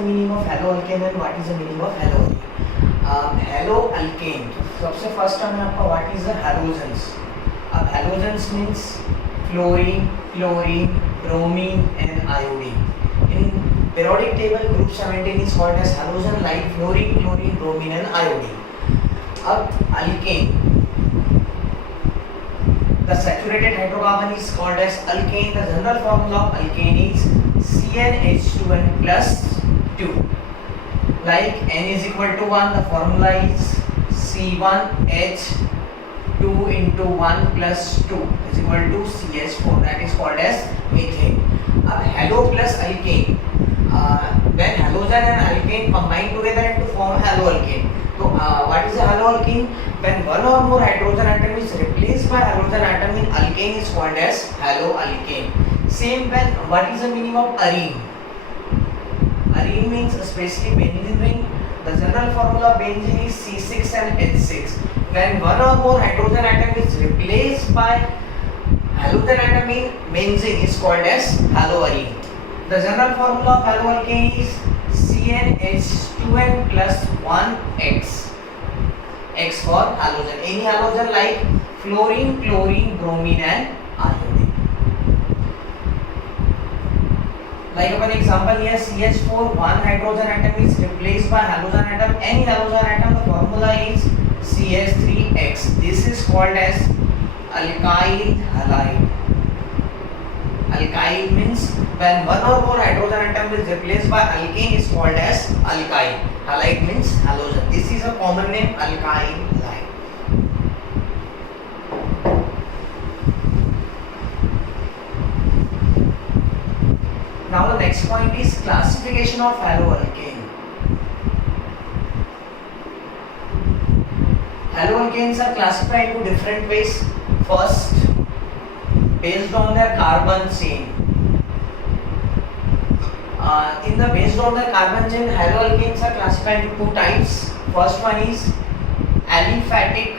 the meaning of haloalkane and what is the meaning of haloalkane? Haloalkane. सबसे first हमें आपका what is the halogens? अब halogens means fluorine, chlorine, bromine and iodine. In periodic table, group 17 is called as halogen like fluorine, chlorine, bromine and iodine. अब alkane, the saturated hydrocarbon is called as alkane. The general formula of alkane is CnH2n plus 2. Like N is equal to 1, the formula is C1H2 into 1 plus 2 is equal to CH4. That is called as methane. Halo plus alkane. When halogen and alkane combine together and to form haloalkane. So what is a haloalkane? When one or more hydrogen atom is replaced by halogen atom in alkane is called as haloalkane. Same when what is the meaning of arene? Arene means especially benzene ring. The general formula of benzene is C6 and H6. When one or more hydrogen atom is replaced by halogen atom in benzene is called as haloarene. The general formula of haloalkane is CnH2n plus 1x. X for halogen. Any halogen like fluorine, chlorine, bromine and iodine. Like one example here, CH4, one hydrogen atom is replaced by halogen atom. Any halogen atom, the formula is CH3x. This is called as alkyl halide. Alkyl means when one or more hydrogen atom is replaced by alkane is called as alkyl. Halide means halogen. This is a common name, alkyl halide. Now the next point is classification of haloalkane. Haloalkanes are classified into different ways. First, based on their carbon chain. Based on the carbon chain, haloalkanes are classified into two types. First one is aliphatic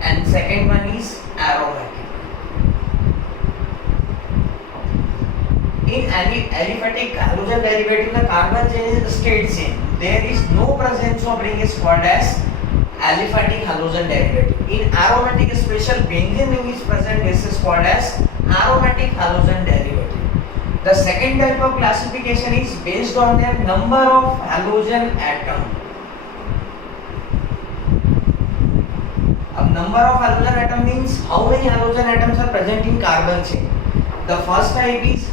and second one is aromatic. In aliphatic halogen derivative, the carbon chain is a straight chain. There is no presence of ring is called as aliphatic halogen derivative. In aromatic, a special benzene ring is present. This is called as aromatic halogen derivative. The second type of classification is based on their number of halogen atom. Number of halogen atom means how many halogen atoms are present in carbon chain. The first type is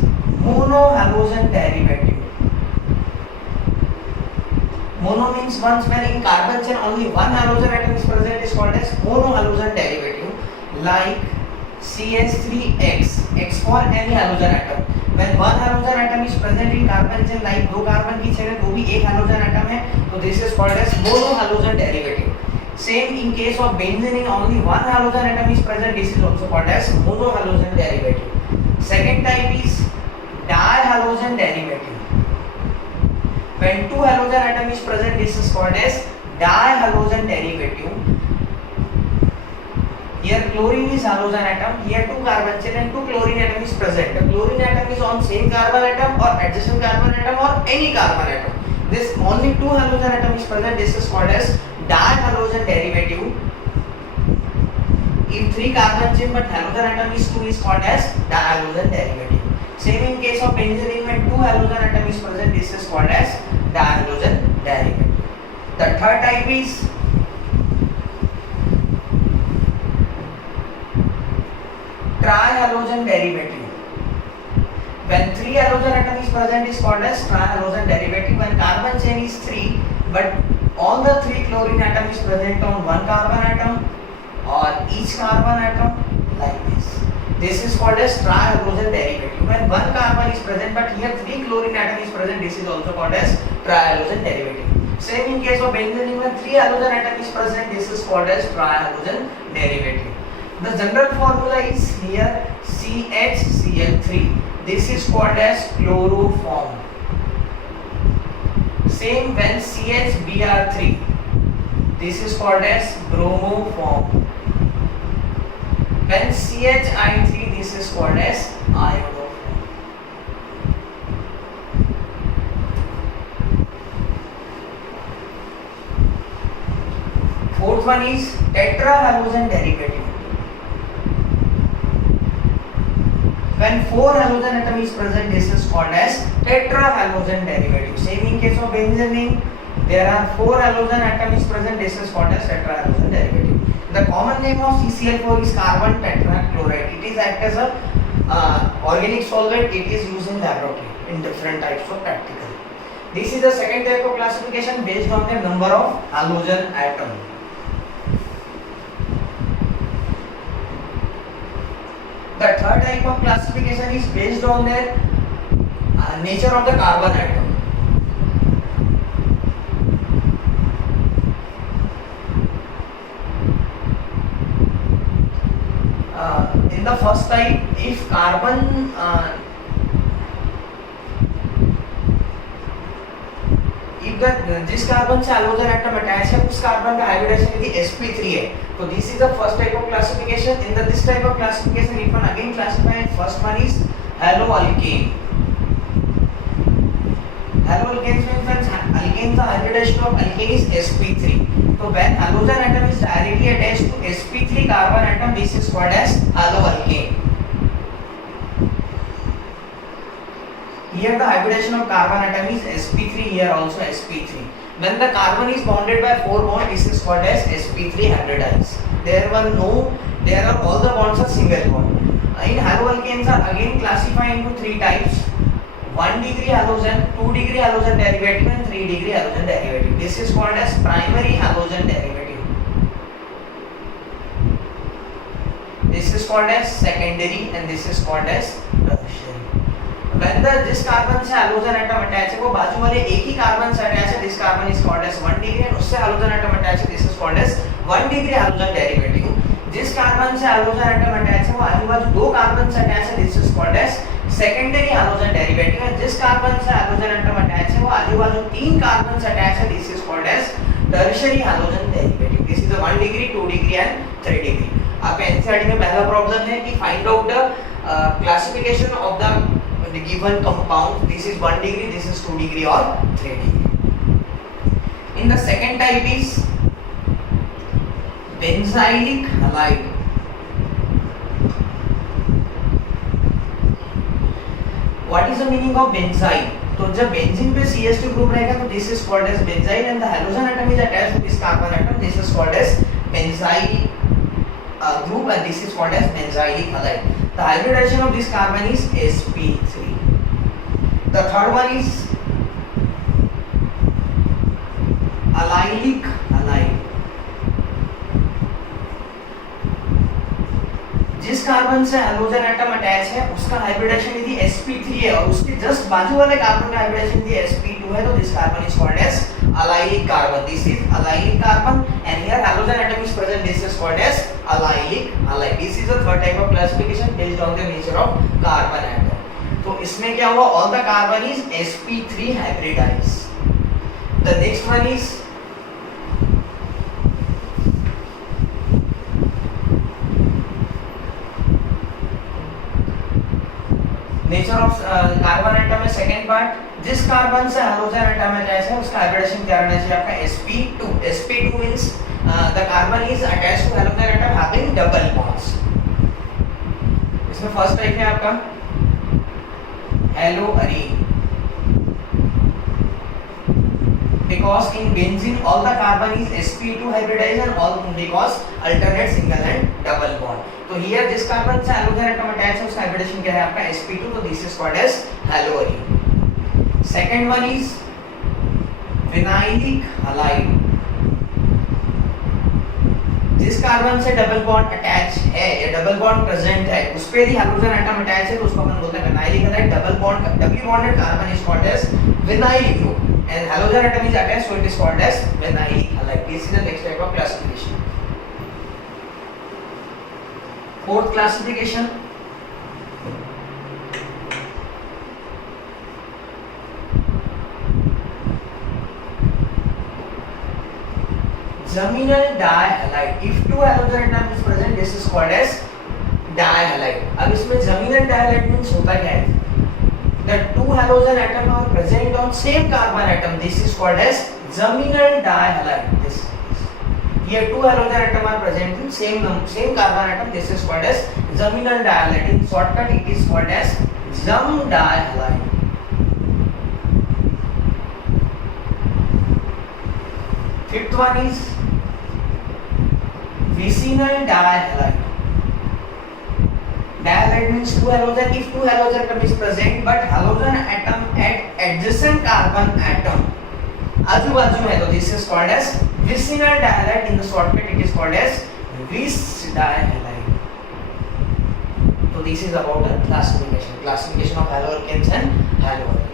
monohalogen derivative. Mono means once when in carbon chain only one halogen atom is present is called as monohalogen derivative. Like CH3x, X for any halogen atom. When one halogen atom is present in carbon chain, like दो carbon की chain है तो भी एक halogen atom है, तो this is called as monohalogen derivative. Same in case of benzene, only one halogen atom is present. This is also called as monohalogen derivative. Second type is dihalogen derivative. When two halogen atom is present, this is called as dihalogen derivative. Here chlorine is halogen atom. Here two carbon chain and two chlorine atom is present. The chlorine atom is on same carbon atom or adjacent carbon atom or any carbon atom. This only two halogen atom is present. This is called as dihalogen derivative. If three carbon chain but halogen atom is two is called as dihalogen derivative. Same in case of benzene, when two halogen atom is present, this is called as dihalogen derivative. The third type is trihalogen derivative. When three halogen atom is present is called as trihalogen derivative. When carbon chain is three but all the three chlorine atom is present on one carbon atom or each carbon atom like this. This is called as trihalogen derivative. When one carbon is present but here three chlorine atom is present, this is also called as trihalogen derivative. Same in case of benzene, when three halogen atom is present, this is called as trihalogen derivative. The general formula is here CHCl3. This is called as chloroform. Same when CHBr3. This is called as bromoform. When CHI3, this is called as iodoform. Fourth one is tetrahalogen derivative. When 4 halogen atom is present, this is called as tetrahalogen derivative. Same in case of benzene, there are 4 halogen atom is present, this is called as tetrahalogen derivative. The common name of CCl4 is carbon tetrachloride. It is act as a organic solvent. It is used in laboratory in different types of practical. This is the second type of classification based on the number of halogen atom. The third type of classification is based on the nature of the carbon atom. In the first type, if carbon जिस carbon से hydrogen atom attach है उस carbon का hybridisation यदि sp3 है, तो this is the first type of classification. In the this type of classification if one again classify, first one is haloalkane. Haloalkanes means when alkanes the hybridization of alkane is sp3. So when halogen atom is directly attached to sp3 carbon atom, this is called as haloalkane. Here the hybridization of carbon atom is sp3, here also sp3. When the carbon is bonded by 4 bonds, this is called as sp3 hybridized. There are all the bonds are single bond. In haloalkanes are again classified into 3 types: 1 degree halogen, 2 degree halogen derivative and 3 degree halogen derivative. This is called as primary halogen derivative. This is called as secondary and this is called as tertiary. When जिस carbon से hydrogen atom attach है वो बाजू वाले एक ही carbon से attach है, this carbon is called as 1 degree, और उससे हाइड्रोजन एटम अटैच है, this is called as 1 degree hydrogen derivative. जिस कार्बन से हाइड्रोजन एटम अटैच है वो आजू बाजू दो कार्बन से अटैच है, this is called as secondary hydrogen derivative. और जिस कार्बन से हाइड्रोजन एटम अटैच है वो आजू बाजू तीन कार्बन से अटैच है, this is called as tertiary hydrogen derivative. This is 1 degree, 2 degree and 3 degree. आपका एनसीईआरटी में पहला प्रॉब्लम है कि find out the classification of the given compound. This is 1 degree, this is 2 degree or 3 degree. In the second type is benzylic halide. What is the meaning of benzyl? तो जब benzene पे CH2 group रहेगा तो this is called as benzyl and the halogen atom is attached to this carbon atom, this is called as benzyl group and this is called as benzylic halide. The hybridization of this carbon is sp3. The third one is allylic halide. जिस carbon से hydrogen atom attach है उसका hybridisation यदि sp3 है और उसके just बाजू वाले कार्बन का हाइब्रिडेशन यदि sp2 है तो this carbon is called as allylic carbon. This is allylic carbon and here halogen atom is present, this is called as allylic halide. This is the third type of classification based on the nature of carbon atom. तो इसमें क्या हुआ, all the carbon is sp3 hybridized. The next one is nature of carbon atom में second part, जिस carbon से hydrogen atom attach है उसका hybridization क्या रहना चाहिए आपका sp2. sp2 means the carbon is attached to halogen atom having double bonds. इसमें फर्स्ट टाइप है आपका haloarine. Because in benzene all the carbon is sp2 hybridized and all because alternate single and double bond. तो here जिस carbon से hydrogen atom attach है उसका hybridization क्या है आपका sp2, तो this is called as haloarine. Second one is vinylic halide. जिस कार्बन से डबल बॉन्ड अटैच है या डबल बॉन्ड प्रेजेंट है उस पे यदि हाइड्रोजन एटम अटैच है तो उसको अपन बोलते हैं vinylic halide. Double bond doubly bonded carbon is called as vinyl group and halogen atom is attached, so it is called as vinylic halide. This is the next type of classification. Fourth classification, geminal dihalide. If two halogen atom is present, this is called as dihalide. अब इसमें geminal dihalide means होता क्या है? The two halogen atom are present on same carbon atom. This is called as geminal dihalide. This here two halogen atom are present in same carbon atom. This is called as geminal dihalide. In shortcut it is called as gem dihalide. Fifth one is vicinal dihalide. Dihalide means two halogen. If two halogen atom is present but halogen atom at adjacent carbon atom आजू बाजू है, तो this is called as vicinal dihalide. In the shortcut it is called as vis dihalide. So this is about the classification of haloalkanes and haloalkanes.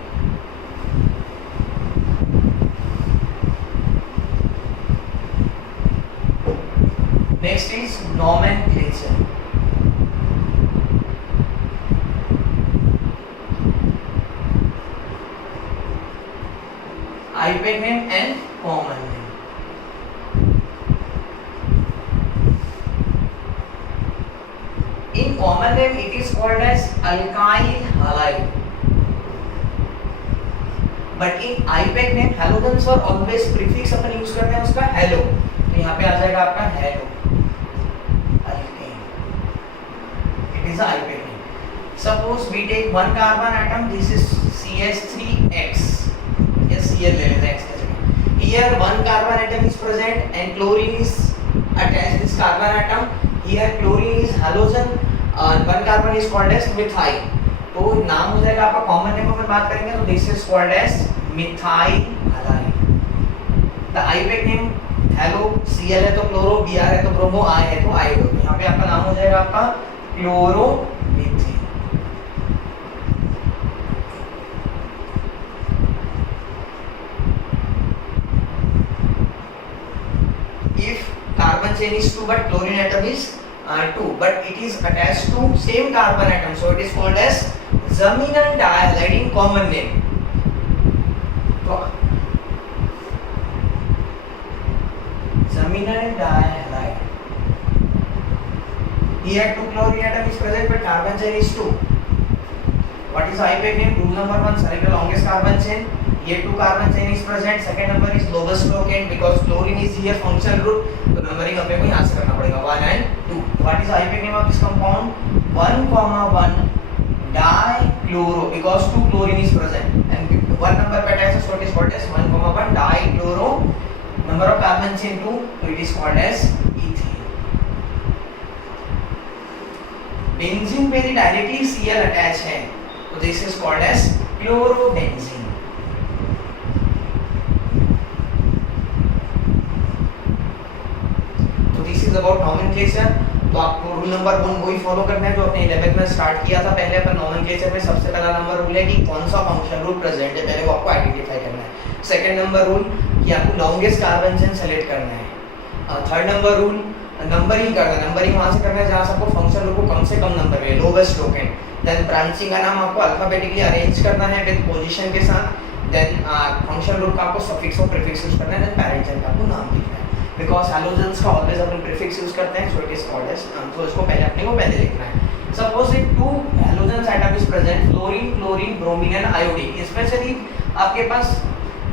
Next is nomenclature. IUPAC name and common name. In common name it is called as alkyl halide. But in IUPAC name halogens और always prefix अपन use करते हैं उसका hello, तो यहाँ पे आ जाएगा आपका hello alkane. It is a IUPAC name. Suppose we take one carbon atom, this is CH3X. Yes, here ले लेते हैं X का जगह. Here one carbon atom is present and chlorine is attached this carbon atom. Here chlorine is halogen. One carbon is called as methyl. तो नाम हो जाएगा आपका कॉमन नेम अपन बात करेंगे तो this is called as methyl halide. The IUPAC name halo, Cl है तो क्लोरो, Br है तो ब्रोमो, I है तो आयोडो. तो यहाँ पे आपका नाम हो जाएगा आपका chloromethane. If carbon chain is 2 but chlorine atom is 2 but it is attached to same carbon atom, so it is called as geminal dihalide in common name. Geminal dihalide. Here 2 chlorine atom is present but carbon chain is 2. What is IUPAC name? Rule number 1, select the longest carbon chain. Here 2 carbon chain is present. Second number is lowest locant because chlorine is here functional group. तो numbering अपने को यहाँ से करना पड़ेगा 1 and 2. What is IUPAC name of this compound? 1,1 dichloro because 2 chlorine is present and one number पे attached, so it is called as 1,1 dichloro. Number of carbon chain 2, so it is called as ethane. Benzene पे directly Cl attached है, so this is called as chlorobenzene. This is about nomenclature. तो आपको rule number 1 वही follow करना है जो आपने 11th में स्टार्ट किया था. पहले अपन नोमेनक्लेचर में सबसे पहला नंबर रूल है कि कौन सा फंक्शनल ग्रुप प्रेजेंट है, पहले वो आपको आइडेंटिफाई करना है. सेकंड नंबर रूल कि आपको लॉन्गेस्ट कार्बन चेन सेलेक्ट करना है. थर्ड नंबर रूल नंबरिंग करना है. नंबरिंग वहां से करना है जहां से आपको फंक्शनल ग्रुप को कम से कम नंबर मिले, लोवेस्ट लोकेंट. देन ब्रांचिंग का नाम आपको अल्फाबेटिकली अरेंज करना है विद पोजीशन के साथ. देन फंक्शनल ग्रुप का आपको सफिक्स और प्रीफिक्स यूज करना है. देन पैरेंट चेन का आपको नाम लिखना है. बिकॉज हैलोजेंस का ऑलवेज अपन प्रीफिक्स यूज करते हैं, so it is called as. तो इसको पहले अपने को पहले लिखना है. Suppose if 2 halogens atom is present, fluorine, chlorine, bromine and iodine. Specially आपके पास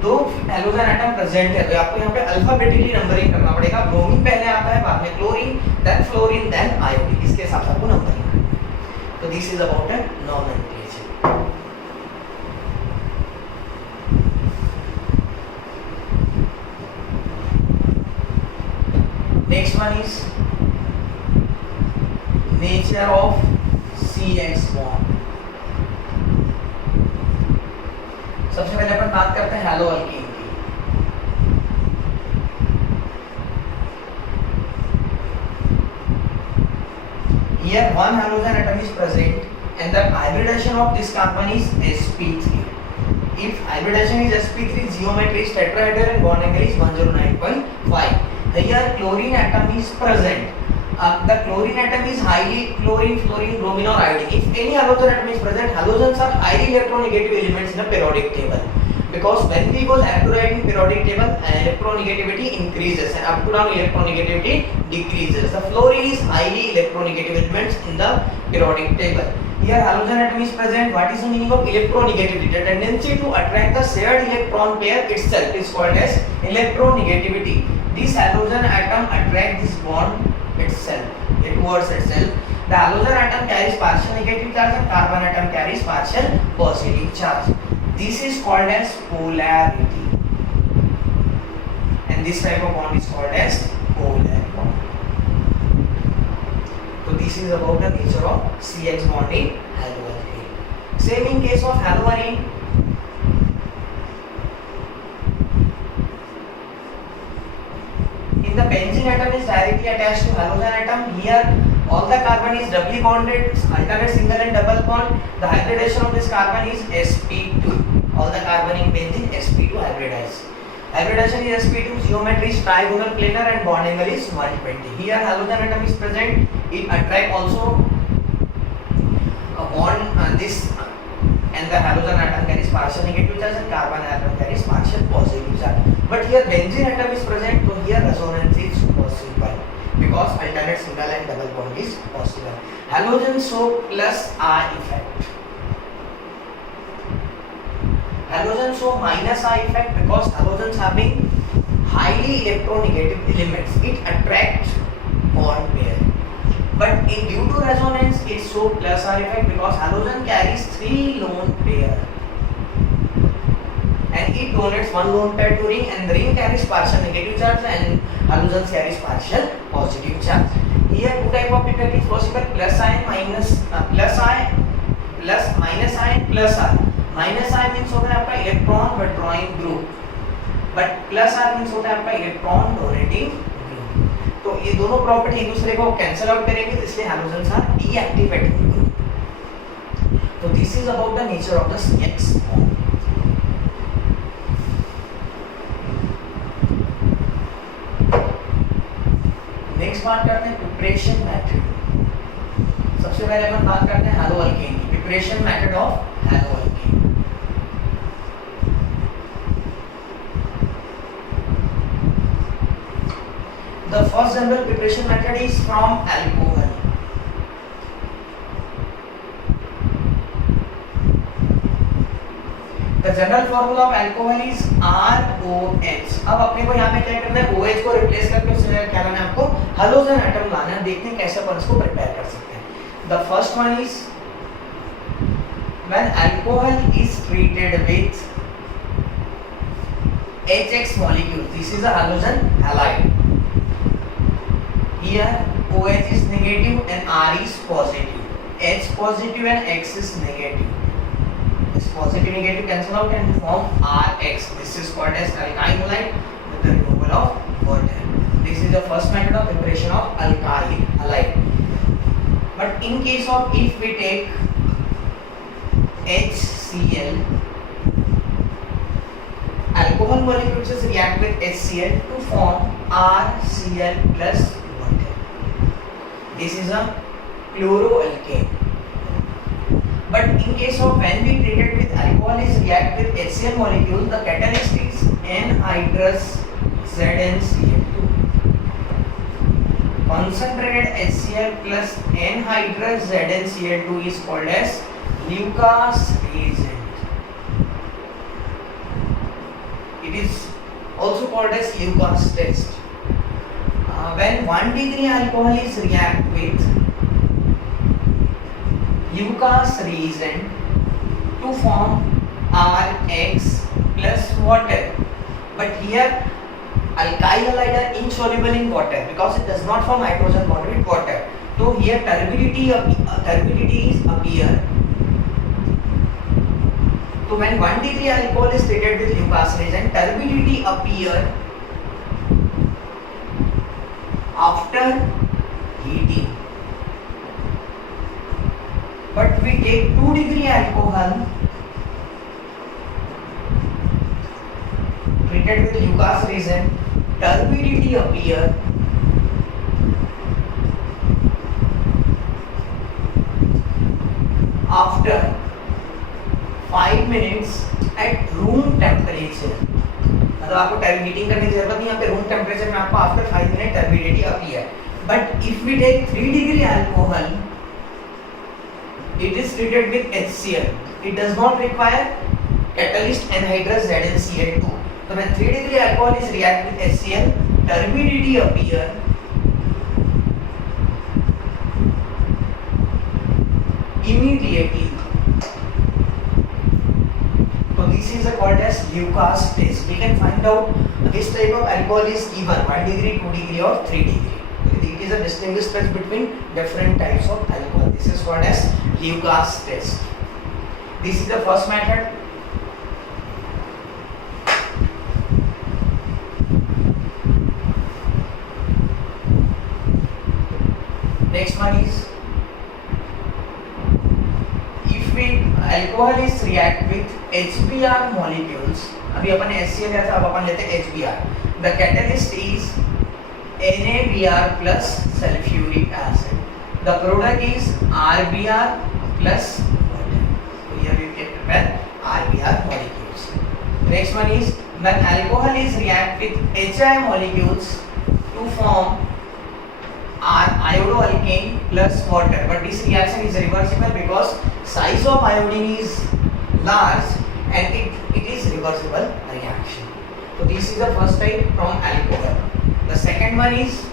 2 हैलोजन एटम प्रेजेंट है तो आपको यहाँ पे अल्फाबेटिकली नंबरिंग करना पड़ेगा. ब्रोमीन पहले आता है, बाद में chlorine, then fluorine, then iodine. इसके हिसाब से आपको नंबरिंग करना है. तो this is about a nomenclature. Next one is nature of CX bond. सबसे पहले अपन बात करते हैं हैलो अल्कीन की. Here one halogen atom is present and the hybridization of this carbon is sp3. If hybridization is sp3, geometry is tetrahedral and bond angle is 109.5. Here chlorine atom is present. The chlorine atom is highly chlorine, fluorine, bromine or iodine. If any halogen atom is present, halogens are highly electronegative elements in a periodic table. Because when we go left to right in periodic table, electronegativity increases and up to down electronegativity decreases. The fluorine is highly electronegative elements in the periodic table. Here halogen atom is present. What is the meaning of electronegativity? The tendency to attract the shared electron pair itself is called as electronegativity. this halogen atom attract this bond towards itself. The halogen atom carries partial negative charge and carbon atom carries partial positive charge. This is called as polarity, and this type of bond is called as polar bond. So this is about the nature of CH bond in haloalkane. Same in case of haloarine. The benzene atom is directly attached to halogen atom. Here all the carbon is doubly bonded, alternate single and double bond. The hybridization of this carbon is sp2. All the carbon in benzene sp2 hybridized. Hybridization is sp2, geometry is trigonal planar and bond angle is 120. Here halogen atom is present. It attract also a bond this and the halogen atom carries partial negative charge and carbon atom carries partial positive charge. But here benzene atom is present, so here resonance is possible because alternate single and double bond is possible. Halogen show plus I effect. Halogen show minus I effect because halogens having highly electronegative elements. It attracts bond pair. But in due to resonance, it show plus R effect because halogen carries 3 lone pair. And it donates 1 lone pair to ring, and the ring carries partial negative charge and halogens carries partial positive charge. Here two type of effect is possible: plus I and minus plus I, plus minus I and plus R. Minus I means होता है आपका electron withdrawing group, but plus R means होता है आपका electron donating group. तो ये दोनों property एक दूसरे को कैंसिल आउट करेंगे, तो इसलिए halogens are deactivating group. So this is about the nature of the CX bond. Next बात करते हैं प्रिपरेशन मेथड. सबसे पहले अपन बात करते हैं हैलोअल्केन की. Preparation method of haloalkane. The first general preparation method is from alcohol. The general formula of alcohol is ROH. अब अपने को यहाँ पे क्या करना है, OH को रिप्लेस करके उससे क्या लाना है, आपको हाइड्रोजन एटम लाना है. देखते हैं कैसे अपन इसको प्रिपेयर कर सकते हैं. The first one is when alcohol is treated with HX molecule. This is a halogen halide. Here OH is negative and R is positive. H positive and X is negative. This positive negative cancel out and form RX. This is called as alkyl halide with the removal of water. This is the first method of preparation of alkyl halide. But in case of if we take HCl, alcohol molecules react with HCl to form RCl plus water. This is a chloroalkane. But in case of when we treat it with alcohol is react with HCl molecule, the catalyst is anhydrous ZnCl2. Concentrated HCl plus anhydrous ZnCl2 is called as Lucas reagent. It is also called as Lucas test. When 1 degree alcohol is react with Lucas reagent to form Rx plus water. But here alkyl halide are insoluble in water because it does not form hydrogen bond with water. So here turbidity is appear. So when 1 degree alcohol is treated with Lucas reagent, turbidity appear after heating. But we take 2 degree alcohol treated with Lucas reagent, turbidity appear after 5 minutes at room temperature. मतलब आपको heating करने की जरूरत नहीं, यहाँ पे room temperature में आपको after 5 minute turbidity appear. But if we take 3 degree alcohol, it is treated with HCl. It does not require catalyst anhydrous ZnCl2. So when 3 degree alcohol is react with HCl, turbidity appear immediately. So this is called as Lucas test. We can find out this type of alcohol is given 1 degree, 2 degree or 3 degree. It is a distinguished test between different types of alcohol. This is called as Lucas test. This is the first method. Next one is, if we alcohol is react with HBr molecules, अभी अपन HCl लिया था, अब अपन लेते हैं HBr. The catalyst is NaBr plus sulfuric acid. The product is RBr plus water. So here we can prepare RBr molecules. Next one is, when alcohol is react with HI molecules to form iodoalkane plus water, but this reaction is reversible because size of iodine is large and it is reversible reaction. So this is the first type from alcohol. The second one is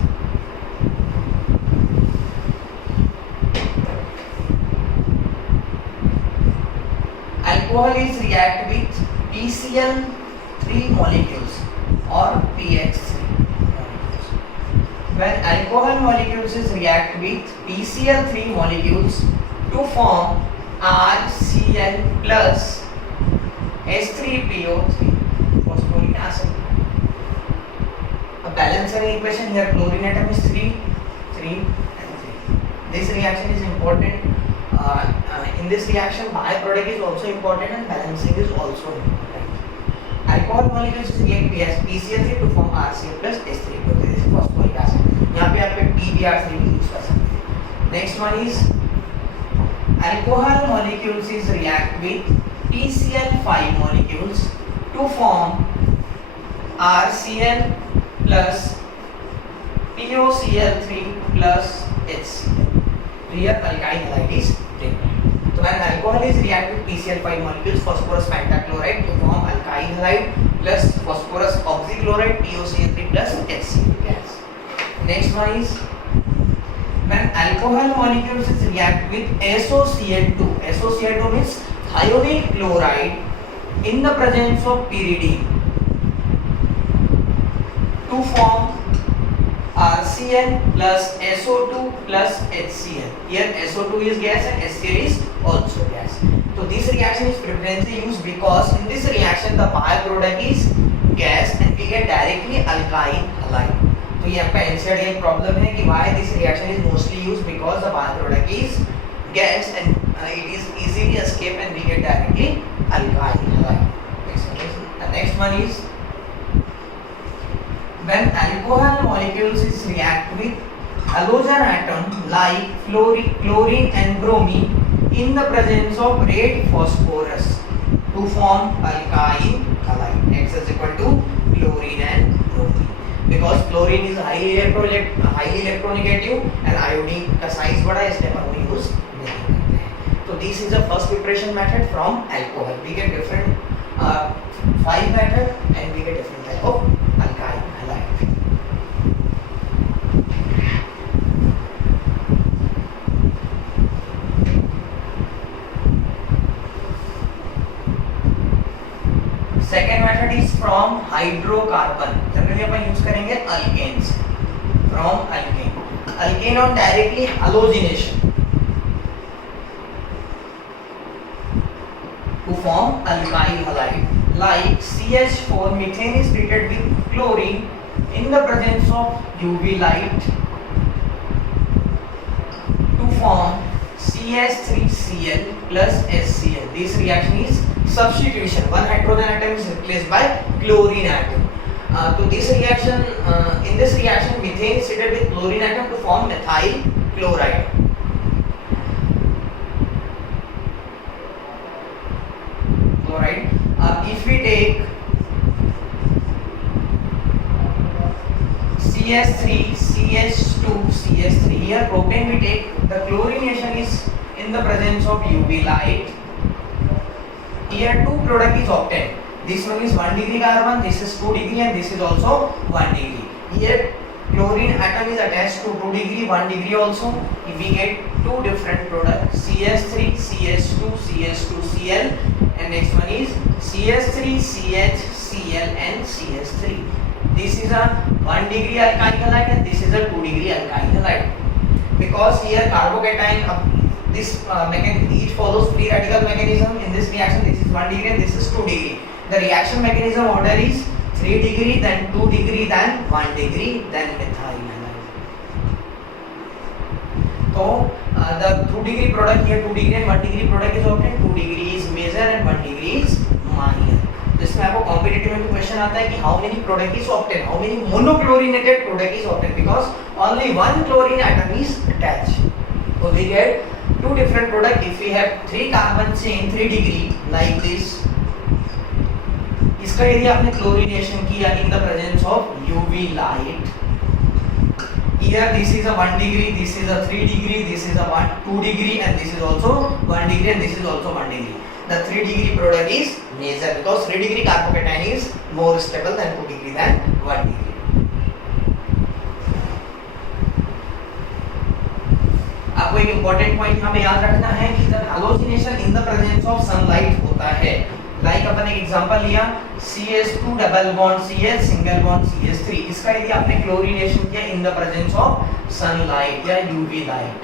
alcohol is react with PCl3 molecules or PX3 molecules. When alcohol molecules is react with PCl3 molecules to form RCl plus H3PO3 phosphoric acid. A balancing equation here, chlorine atom is 3, 3 and 3. This reaction is important. In this reaction, byproduct is also important and balancing is also important. Alcohol molecules is react PCl3 to form RCl plus H3PO3. This is phosphoric acid. यहाँ पे आप PBr3 भी use कर सकते हैं. Next one is, alcohol molecules is react with PCl5 molecules to form RCl plus POCl3 plus HCl. Here alkyl halide is taken. So when alcohol is react with PCl5 molecules, phosphorus pentachloride to form alkyl halide plus phosphorus oxychloride POCl3 plus HCl gas. Next one is, when alcohol molecules is react with SOCl2. SOCl2 means thionyl chloride in the presence of pyridine to form RCl plus SO2 plus HCl. Here SO2 is gas and HCl is also gas. So this reaction is preferentially used because in this reaction the byproduct is gas and we get directly alkyl halide. तो ये आपका NCERT एक problem है कि why this reaction is mostly used because the byproduct is gas and it is easily escape and we get directly alkyl halide. The next one is, when alcohol molecules is react with halogen atom like chlorine and bromine in the presence of red phosphorus to form alkyl halide. X is equal to chlorine and bromine. Because chlorine is highly electronegative and iodine का size बड़ा है इसलिए अपन वो use नहीं करते हैं. So this is the first preparation method from alcohol. We get different 5 method and we get different type of alkyl halide. Second method is from hydrocarbon. Generally upon use करेंगे alkanes. From alkane. Alkane on directly halogenation to form alkyl halide. Like CH4, methane is treated with chlorine in the presence of UV light to form CH3Cl plus HCl. This reaction is substitution. One hydrogen atom is replaced by chlorine atom. So this reaction, in this reaction, methane is treated with chlorine atom to form methyl chloride. Chloride. If we take CH3, CH2, CH3, here propane we take, the chlorination is in the presence of UV light. Here two product is obtained. This one is 1 degree carbon, this is 2 degree and this is also 1 degree. here chlorine atom is attached to 2 degree, 1 degree also. If we get two different products, CH3, CH2, CH2, Cl, and next one is CH3, CH, Cl, and CH3. This is a 1 degree alkyl halide and this is a 2 degree alkyl halide. Because here carbocation this each follows free radical mechanism. In this reaction, this is 1 degree and this is 2 degree. The reaction mechanism order is 3 degree, then 2 degree, then 1 degree, then methyl halide. So the 2 degree product here, 2 degree and 1 degree product is obtained. 2 degree is major and 1 degree is minor. तो इसमें आपको competitive में भी question आता है कि how many product is obtain, how many monochlorinated product is obtain, because only one chlorine atom is attached. So we get two different product. If we have 3 carbon chain 3 degree like this, इसका यदि आपने chlorination किया in the presence of UV light, here this is a 1 degree, this is a 3 degree, this is a 2 degree, and this is also 1 degree, and this is also 1 degree. The 3 degree product is major because 3 degree carbocation is more stable than 2 degree than 1 degree. आपको एक important point हमें याद रखना है कि जब halogenation in the presence of sunlight होता है, लाइक अपन एक एग्जांपल लिया CH2 double bond CH single bond CH3, इसका यदि आपने क्लोरीनेशन किया in the presence of sunlight या UV लाइट,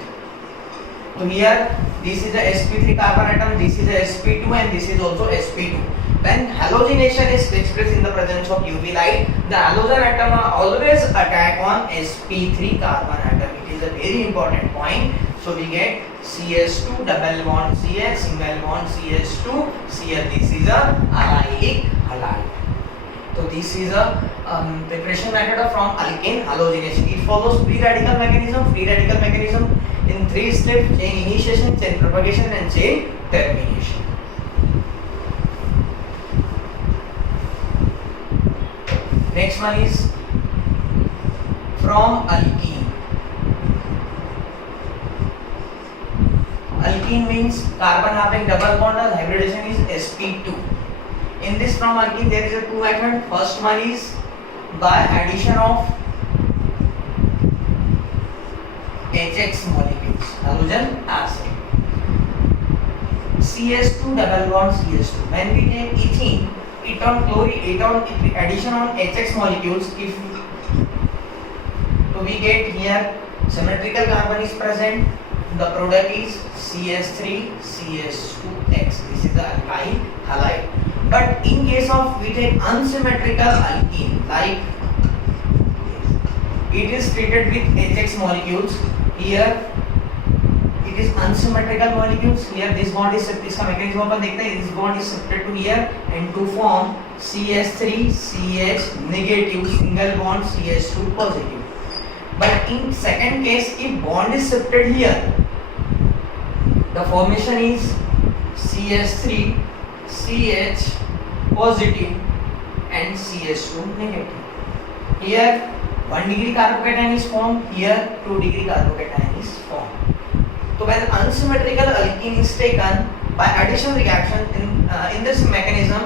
तो here this is a sp3 carbon atom, this is a sp2 and this is also sp2. When halogenation is takes place in the presence of UV light, the halogen atom are always attack on sp3 carbon atom. It is a very important point. So we get CH2 double bond CH single bond CH2 Cl. This is a allylic halide. So this is a preparation method from alkane halogenation. It follows free radical mechanism. Free radical mechanism in 3 steps: chain initiation, chain propagation, and chain termination. Next one is from alkene. Alkene means carbon having double bond, hybridization is sp2. In this from alkene there is a 2 method. First one is by addition of HX molecules, halogen acid. CH2 double bond CH2. When we take ethene, addition on HX molecules, so we get here symmetrical carbon is present. The product is CH3 CH2X. This is the alkyl halide. But in case of we take unsymmetrical alkene, like it is treated with HX molecules. Here it is unsymmetrical molecules. Here this bond is shifted. इसका mechanism अपन देखते हैं. This bond is shifted to here and to form CH3 CH negative single bond CH2 positive. But in second case, if bond is shifted here, the formation is CH3 CH positive and CH2 negative. Here 1 degree carbocation is formed, here 2 degree carbocation is formed. So when unsymmetrical alkene is taken by addition reaction in this mechanism,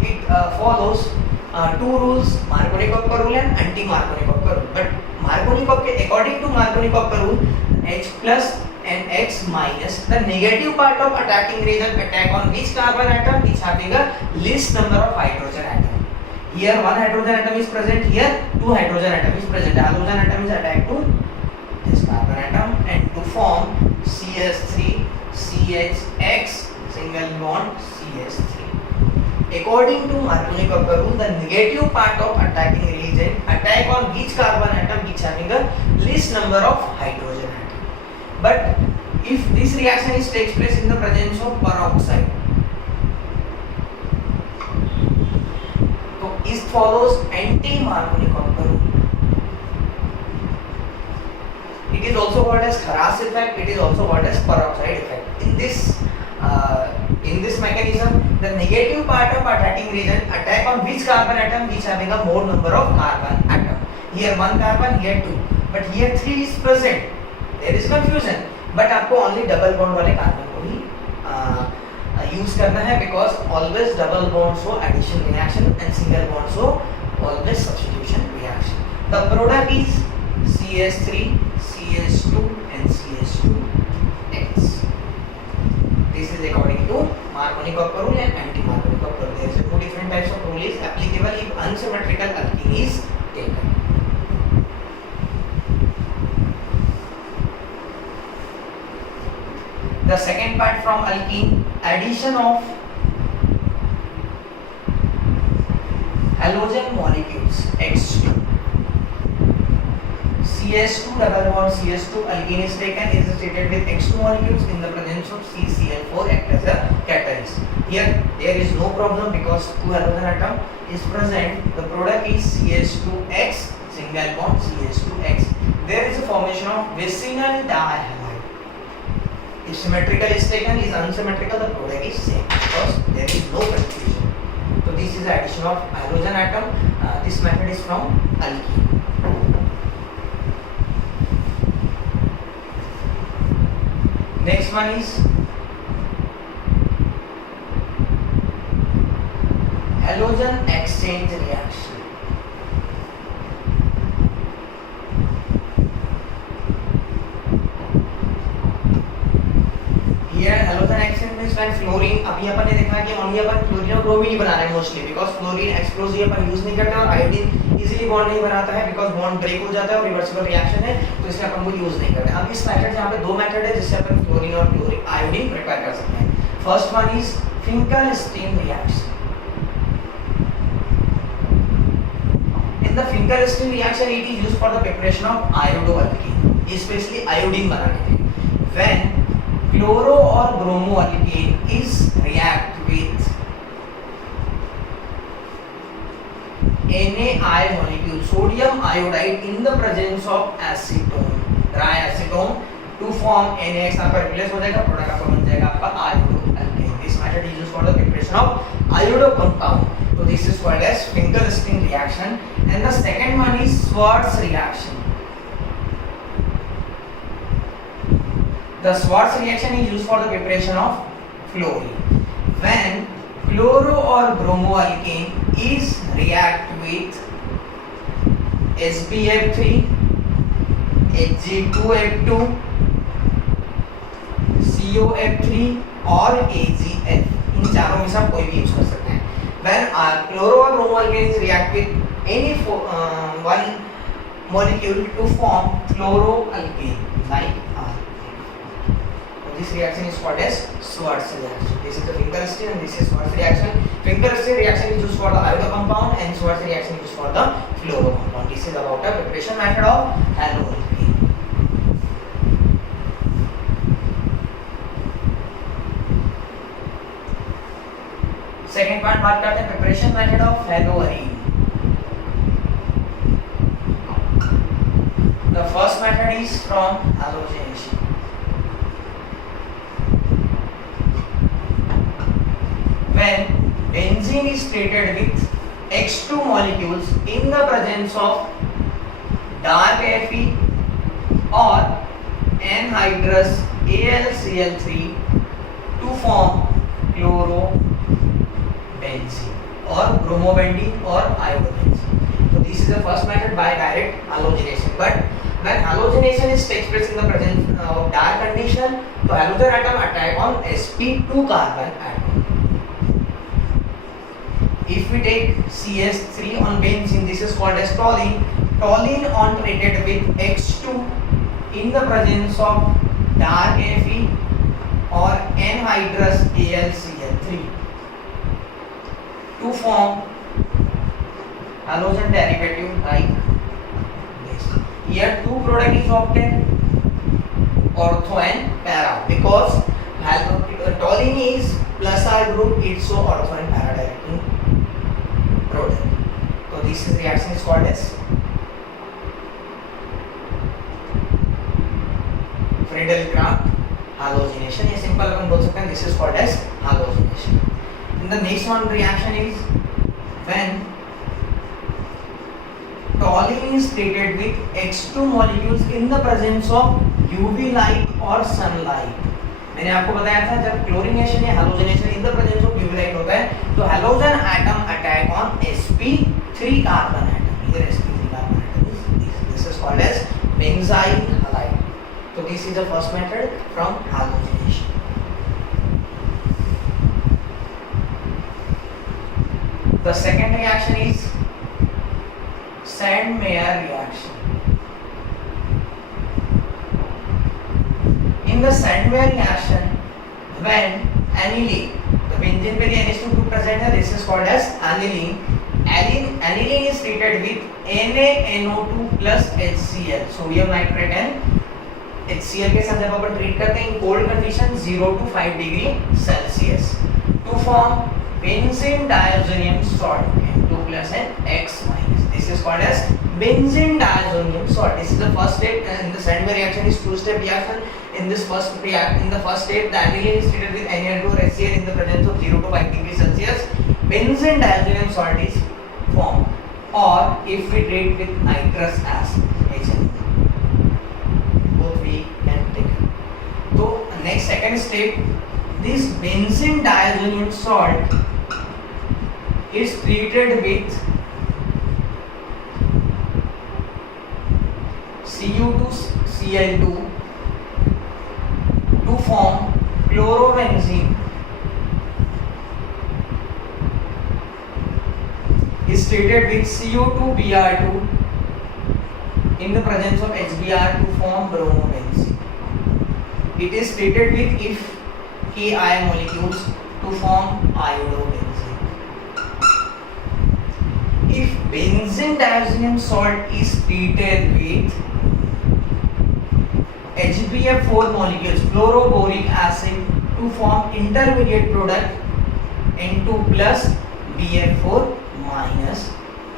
it follows 2 rules: Markovnikov rule and anti-Markovnikov rule. But Markovnikov, according to Markovnikov rule, H plus and X minus, the negative part of attacking region attack on which carbon atom, which having a least number of hydrogen atom. Here 1 hydrogen atom is present, here 2 hydrogen atom is present. The halogen atom is attacked to this carbon atom and to form CH3 CHX single bond CH3. According to Markovnikov rule, the negative part of attacking region attack on which carbon atom which having a least number of hydrogen atom. But if this reaction is takes place in the presence of peroxide, so it follows anti-Markovnikov rule. It is also called as Kharas effect. It is also called as peroxide effect. In this mechanism, the negative part of attacking region attack on which carbon atom which having a more number of carbon atom. Here 1 carbon, here 2, but here 3 is present. There is confusion. But आपको only double bond वाले carbon को ही use करना है, because always double bonds हो addition reaction and single bonds हो always substitution reaction. The product is CH3, CH2 and CH2X. This is according to Markovnikov rule and anti-Markovnikov rule. There is two different types of rule is applicable if unsymmetrical alkene is taken. The second part from alkene, addition of halogen molecules X2. CH2 double bond CH2 alkene is taken, is treated with X2 molecules in the presence of CCl4 act as a catalyst. Here there is no problem because two halogen atom is present. The product is CH2X, single bond CH2X. There is a formation of vicinal dihalide. If symmetrical is taken, is unsymmetrical, the product is same because there is no confusion. So this is the addition of halogen atom. This method is from alkene. Next one is halogen exchange reaction. Here halogen exchange means when fluorine, अभी अपन ने देखा कि only अपन fluorine और bromine ही बना रहे हैं mostly because fluorine explosive upon use नहीं करते और आयोडीन इजीली बॉन्ड नहीं बनाता है बिकॉज बॉन्ड ब्रेक हो जाता है और रिवर्सिबल रिएक्शन है तो इसलिए अपन वो यूज नहीं करते। अब इस मेथड यहाँ पे दो मेथड है जिससे अपन फ्लोरीन और क्लोरीन आयोडीन प्रिपेयर कर सकते हैं। First one is Finkel-Stein reaction. In the Finkelstein reaction, it is used for the preparation of iodoalkene, especially iodine बनाने के लिए. When chloro or bromoalkane is react with NaI molecule, sodium iodide in the presence of acetone, dry acetone, to form NaX आपका replace हो जाएगा, product आपका बन जाएगा आपका iodoalkane. This method is used for the preparation of iodo compound. So this is called as Finkelstein reaction, and the second one is Schwarz reaction. The Schwarz reaction is used for the preparation of fluorine. When chloro or bromoalkane is react with SbF3, Hg2F2, COF3 और AgF, इन चारों में से आप कोई भी use कर सकते हैं। When chloro or bromoalkane react with any one molecule to form chloroalkane like R. So this reaction is called as Schwarz reaction. This is the Finkelstein and this is Schwarz reaction. Finkelstein reaction is used for the iodo compound and Schwarz reaction is used for the fluoro compound. This is about the preparation method of haloalkane. Second part बात करते हैं preparation method of haloarene. The first method is from halogenation. When benzene is treated with X2 molecules in the presence of dark Fe or anhydrous AlCl3 to form chlorobenzene or bromobenzene or iodobenzene. So this is the first method by direct halogenation. But when halogenation takes place in the presence of dark condition, तो halogen atom attack on sp2 carbon atom. If we take CH3 on benzene, this is called as toluene. Toluene on treated with X2 in the presence of dark Fe or anhydrous AlCl3 to form halogen derivative like this. Here two product is obtained, ortho and para, because toluene is plus R group, it's so ortho and para directing product. So this is reaction is called as Friedel-Crafts halogenation. ये simple अपन बोल सकते हैं, this is called as halogenation. And the next one reaction is when toluene is treated with X2 molecules in the presence of UV light or sunlight. मैंने आपको बताया था जब chlorination या halogenation in the presence of UV light होता है तो halogen atom attack on sp3 carbon atom. Here sp3 carbon atom is called as benzyl halide. So this is the first method from halogenation. The second reaction is Sandmeyer reaction. In the Sandmeyer reaction, when aniline, the benzene पे NH2 group present है, this is called as aniline. Aniline is treated with NaNO2 plus HCl, sodium nitrate and HCl के साथ जब अपन treat करते हैं cold condition 0 to 5 degree Celsius to form benzene diazonium salt N2 plus and X minus. This is called as benzene diazonium salt. This is the first step, and the Sandmeyer reaction is two-step reaction. In the first step, the aniline is treated with NaN2 or HCl in the presence of 0 to 5 degree Celsius. Benzene diazonium salt is formed, or if we treat with nitrous acid, HNO. Both we can take. So next second step, this benzene diazonium salt is treated with Cu2Cl2 to form chlorobenzene. Is treated with Cu2Br2 in the presence of HBr to form bromobenzene. It is treated with if Ki molecules to form iodobenzene. If benzene diazonium salt is treated with HBF4 molecules, chloroboric acid, to form intermediate product N2 plus BF4 minus,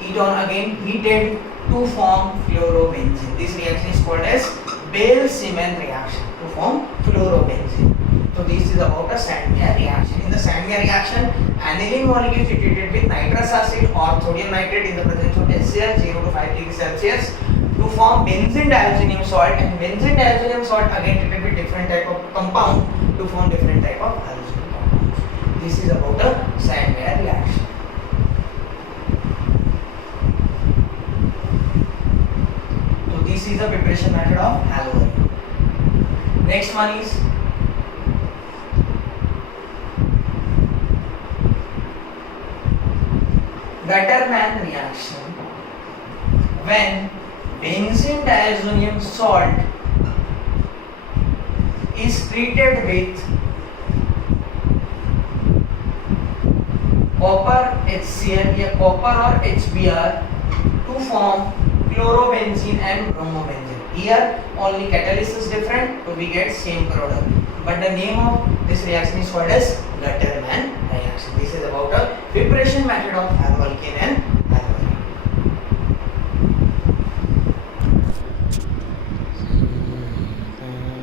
it on again heated to form chlorobenzene. This reaction is called as Bell-Simon reaction to form chlorobenzene. So this is about a Sandmeyer reaction. In the Sandmeyer reaction, aniline molecule is treated with nitrous acid or sodium nitrate in the presence of HCl 0 to 5 degrees Celsius to form benzene diazonium salt, and benzene diazonium salt again treated with different type of compound to form different type of halogen compounds. This is about a Sandmeyer reaction. So this is the preparation method of halogen. Next one is Gattermann reaction. When benzene diazonium salt is treated with copper HCl या copper or HBr to form chlorobenzene and bromobenzene. Here only catalyst is different, so we get same product. But the name of this reaction is called as Gattermann reaction. This is about a preparation method of haloalkane and